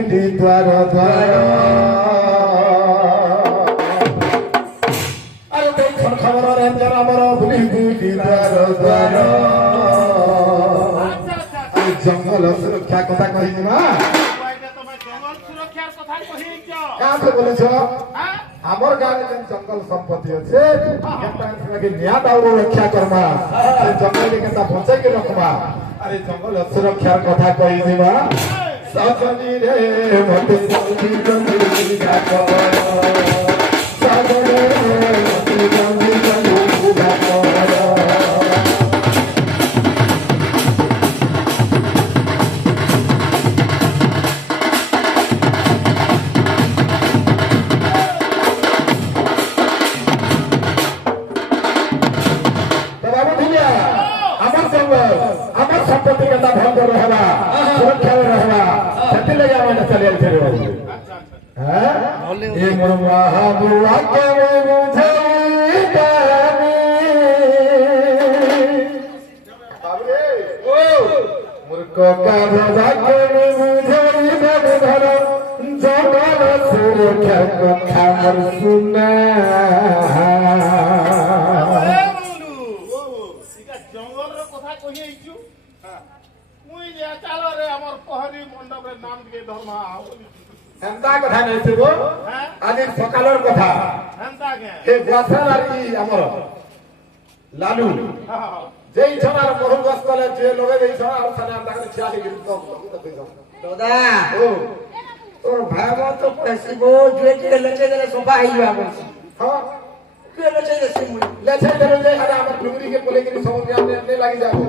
দুইটি দ্বার দ্বার আরে দেখুন খবর রেঞ্জার আমার দুই দুইটি দ্বার দ্বার জঙ্গল সুরক্ষা কথা কহিনি মা কাকে বলেছ আমার গাঁরে যেন জঙ্গল সম্পত্তি আছে নিয়া দাউর রক্ষা করবা জঙ্গল কেনটা বঞ্চাইকে রখবা আরে জঙ্গল সুরক্ষার কথা কহিনি মা সজনী রে মতে সজনী জঙ্গল ডাক সজনী রে মতে জঙ্গল ডাক আজ সকালের কথা আমার লালু যেই ছনার মহুল গছ কলে যে লগে এই ছনা আর ছানে তাকে ছিয়ালি দাদা ও তোর ভাই মত পয়সিব যে যে লেচে দেলে সোফা আইবা বলছি হ্যাঁ কে লেচে দেছে মুই লেচে দেলে আরে আমার ডুগরি কে বলে কি সব নিয়ে লাগি যাবে